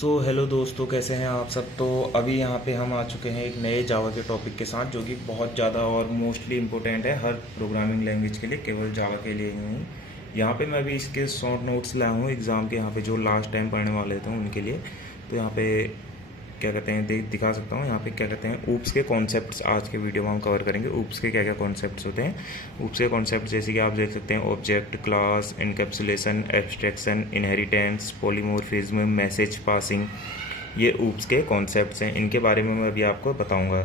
Hello दोस्तों, कैसे हैं आप सब। तो अभी यहाँ पे हम आ चुके हैं एक नए जावा के टॉपिक के साथ, जो कि बहुत ज़्यादा और मोस्टली इम्पोर्टेंट है हर प्रोग्रामिंग लैंग्वेज के लिए, केवल जावा के लिए ही नहीं। यहाँ पे मैं अभी इसके शॉर्ट नोट्स लाया हूँ एग्ज़ाम के, यहाँ पे जो लास्ट टाइम पढ़ने वाले थे उनके लिए। तो यहाँ पे क्या कहते हैं दिखा सकता हूँ। यहाँ पे क्या कहते हैं ऊप्स के कॉन्सेप्ट्स आज के वीडियो में हम कवर करेंगे। ऊप्स के क्या क्या कॉन्सेप्ट्स होते हैं। ऊप्स के कॉन्सेप्ट जैसे कि आप देख सकते हैं: object, class, encapsulation, abstraction, inheritance, polymorphism, message passing. ये ऊप्स के कॉन्सेप्ट्स हैं, इनके बारे में मैं अभी आपको बताऊंगा।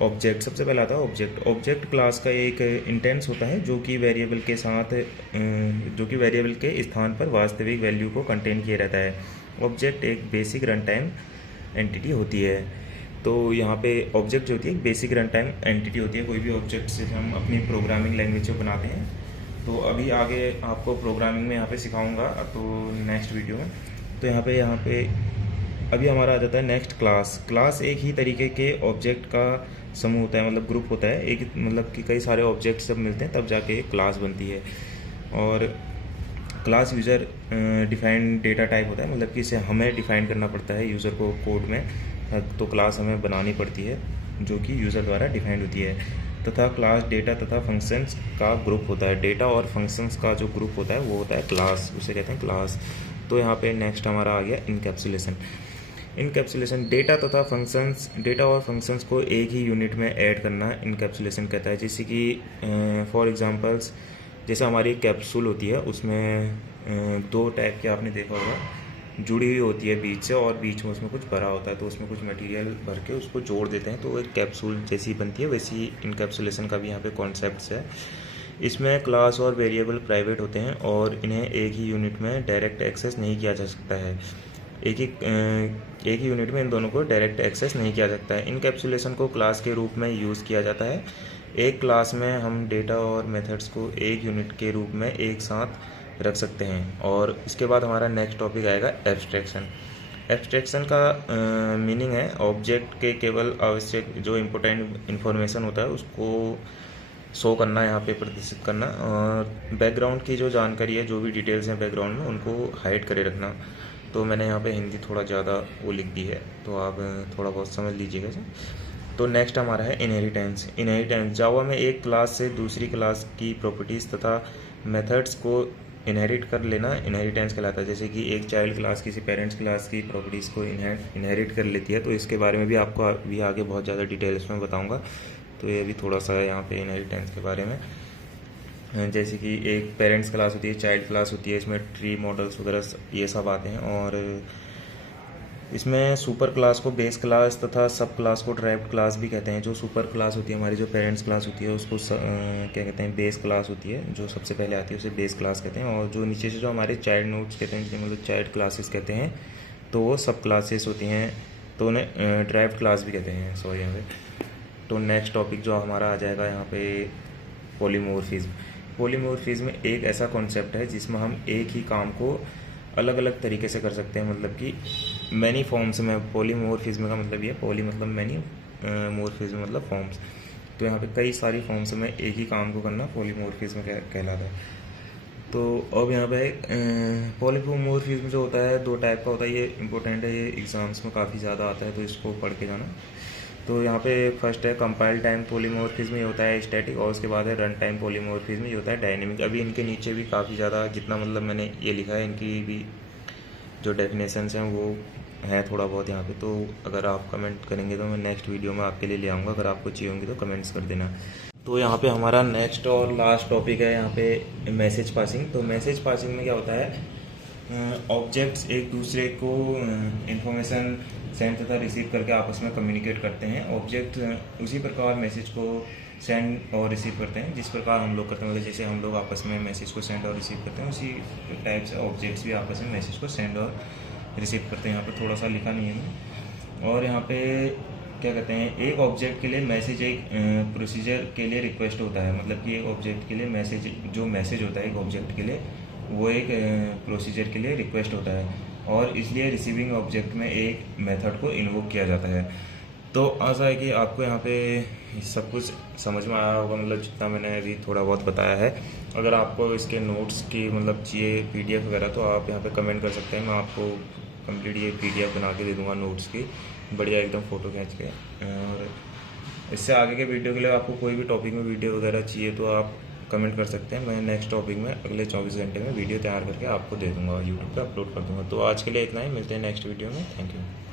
ऑब्जेक्ट सबसे पहला आता है ऑब्जेक्ट। ऑब्जेक्ट क्लास का एक इंटेंस होता है जो कि वेरिएबल के साथ जो कि वेरिएबल के स्थान पर वास्तविक वैल्यू को कंटेन किए रहता है। ऑब्जेक्ट एक बेसिक रन टाइम एंटिटी होती है। तो यहाँ पे ऑब्जेक्ट जो होती है एक बेसिक रन टाइम एंटिटी होती है। कोई भी ऑब्जेक्ट से हम अपनी प्रोग्रामिंग लैंग्वेज को बनाते हैं। तो अभी आगे आपको प्रोग्रामिंग में यहाँ पे सिखाऊंगा, तो नेक्स्ट वीडियो में। तो यहाँ पे अभी हमारा आ जाता है नेक्स्ट क्लास। क्लास एक ही तरीके के ऑब्जेक्ट का समूह होता है, मतलब ग्रुप होता है। एक मतलब कि कई सारे ऑब्जेक्ट सब मिलते हैं तब जाके क्लास बनती है। और class user defined data type होता है, मतलब कि इसे हमें डिफाइन करना पड़ता है यूज़र को कोड में। तो क्लास हमें बनानी पड़ती है जो कि यूज़र द्वारा डिफाइंड होती है। तथा क्लास डेटा तथा फंक्शंस का ग्रुप होता है। डेटा और फंक्शंस का जो ग्रुप होता है वो होता है क्लास, उसे कहते हैं क्लास। तो यहाँ पे नेक्स्ट हमारा आ गया इनकैप्सुलेशन। इनकैप्सुलेशन डेटा तथा फंक्शंस, डेटा और फंक्शंस को एक ही यूनिट में ऐड करना इनकैप्सुलेशन कहता है। जैसे कि फॉर एग्जांपल्स, जैसे हमारी कैप्सूल होती है उसमें दो टाइप के आपने देखा होगा, जुड़ी हुई होती है बीच से, और बीच में उसमें कुछ भरा होता है। तो उसमें कुछ मटेरियल भर के उसको जोड़ देते हैं तो एक कैप्सूल जैसी बनती है। वैसी इनकैप्सुलेशन का भी यहाँ पे कॉन्सेप्ट है। इसमें क्लास और वेरिएबल प्राइवेट होते हैं और इन्हें एक ही यूनिट में डायरेक्ट एक्सेस नहीं किया जा सकता है। एक ही यूनिट में इन दोनों को डायरेक्ट एक्सेस नहीं किया सकता है। इनकैप्सुलेशन को क्लास के रूप में यूज़ किया जाता है। एक क्लास में हम डेटा और मेथड्स को एक यूनिट के रूप में एक साथ रख सकते हैं। और इसके बाद हमारा नेक्स्ट टॉपिक आएगा एब्स्ट्रैक्शन। एब्स्ट्रैक्शन का मीनिंग है ऑब्जेक्ट के केवल आवश्यक जो इम्पोर्टेंट इन्फॉर्मेशन होता है उसको शो करना, यहाँ पे प्रदर्शित करना। और बैकग्राउंड की जो जानकारी है, जो भी डिटेल्स हैं बैकग्राउंड में, उनको हाइड करे रखना। तो मैंने यहाँ पे हिंदी थोड़ा ज़्यादा वो लिख दी है, तो आप थोड़ा बहुत समझ लीजिएगा। तो नेक्स्ट हमारा है इनहेरिटेंस। इनहेरिटेंस जावा में एक क्लास से दूसरी क्लास की प्रॉपर्टीज़ तथा मेथड्स को इनहेरिट कर लेना इनहेरिटेंस कहलाता है। जैसे कि एक चाइल्ड क्लास किसी पेरेंट्स क्लास की प्रॉपर्टीज़ को इनहेरिट कर लेती है। तो इसके बारे में भी आपको अभी आगे बहुत ज़्यादा डिटेल्स में बताऊँगा। तो ये भी थोड़ा सा है यहाँ पे इनहेरिटेंस के बारे में। जैसे कि एक पेरेंट्स क्लास होती है, चाइल्ड क्लास होती है, इसमें ट्री मॉडल्स वगैरह ये सब आते हैं। और इसमें सुपर क्लास को बेस क्लास तथा सब क्लास को ड्राइव्ड क्लास भी कहते हैं। जो सुपर क्लास होती है हमारी, जो पेरेंट्स क्लास होती है, उसको क्या कहते हैं, बेस क्लास होती है। जो सबसे पहले आती है उसे बेस क्लास कहते हैं। और जो नीचे से जो हमारे चाइल्ड नोड्स कहते हैं, मतलब चाइल्ड क्लासेस कहते हैं, तो वो सब क्लासेस होती हैं, तो उन्हें ड्राइव्ड क्लास भी कहते हैं। सॉरी यहाँ पे। तो नेक्स्ट टॉपिक जो हमारा आ जाएगा यहाँ पे पॉलीमॉर्फिज्म। पॉलीमॉर्फिज्म एक ऐसा कॉन्सेप्ट है जिसमें हम एक ही काम को अलग अलग तरीके से कर सकते हैं, मतलब कि मैनी फॉर्म्स में। पॉलीमॉर्फिज्म का मतलब ये, पॉली मतलब मैनी, मॉर्फिज्म मतलब फॉर्म्स। तो यहाँ पे कई सारी फॉर्म्स में एक ही काम को करना पॉलीमॉर्फिज्म कहलाता है। तो अब यहाँ पे पॉलीमॉर्फिज्म जो होता है दो टाइप का होता है। ये इंपॉर्टेंट है, ये एग्जाम्स में काफ़ी ज़्यादा आता है, तो इसको पढ़ के जाना। तो यहाँ पे फर्स्ट है कंपाइल टाइम पॉलीमॉर्फिज्म, ये होता है स्टैटिक। और उसके बाद है रन टाइम पॉलीमॉर्फिज्म, ये होता है डायनेमिक। अभी इनके नीचे भी काफ़ी ज़्यादा, जितना मतलब मैंने ये लिखा है, इनकी भी जो डेफिनेशंस हैं वो हैं थोड़ा बहुत यहाँ पे। तो अगर आप कमेंट करेंगे तो मैं नेक्स्ट वीडियो में आपके लिए ले आऊँगा। अगर आपको चाहिए होंगी तो कमेंट्स कर देना। तो यहाँ पे हमारा नेक्स्ट और लास्ट टॉपिक है यहाँ पे मैसेज पासिंग। तो मैसेज पासिंग में क्या होता है, ऑब्जेक्ट्स एक दूसरे को इंफॉर्मेशन सेंड तथा रिसीव करके आपस में कम्युनिकेट करते हैं। ऑब्जेक्ट उसी प्रकार मैसेज को सेंड और रिसीव करते हैं जिस प्रकार हम लोग करते हैं। मतलब जैसे हम लोग आपस में मैसेज को सेंड और रिसीव करते हैं, उसी टाइप से ऑब्जेक्ट्स भी आपस में मैसेज को सेंड और रिसीव करते हैं। यहाँ पे थोड़ा सा लिखा नहीं है। और यहाँ पे क्या कहते हैं, एक ऑब्जेक्ट के लिए मैसेज एक प्रोसीजर के लिए रिक्वेस्ट होता है। मतलब कि एक ऑब्जेक्ट के लिए मैसेज, जो मैसेज होता है एक ऑब्जेक्ट के लिए, वो एक प्रोसीजर के लिए रिक्वेस्ट होता है। और इसलिए रिसीविंग ऑब्जेक्ट में एक मेथड को इन्वोक किया जाता है। तो आशा है कि आपको यहाँ पे सब कुछ समझ में आया होगा, मतलब जितना मैंने अभी थोड़ा बहुत बताया है। अगर आपको इसके नोट्स की मतलब चाहिए PDF वगैरह, तो आप यहाँ पे कमेंट कर सकते हैं, मैं आपको कंप्लीट ये PDF बना के दे दूँगा नोट्स की, बढ़िया एकदम फ़ोटो खींच के। और इससे आगे के वीडियो के लिए आपको कोई भी टॉपिक में वीडियो वगैरह चाहिए तो आप कमेंट कर सकते हैं। मैं नेक्स्ट टॉपिक में अगले 24 घंटे में वीडियो तैयार करके आपको दे दूँगा, यूट्यूब पे अपलोड कर दूँगा। तो आज के लिए इतना ही, मिलते हैं नेक्स्ट वीडियो में। Thank you.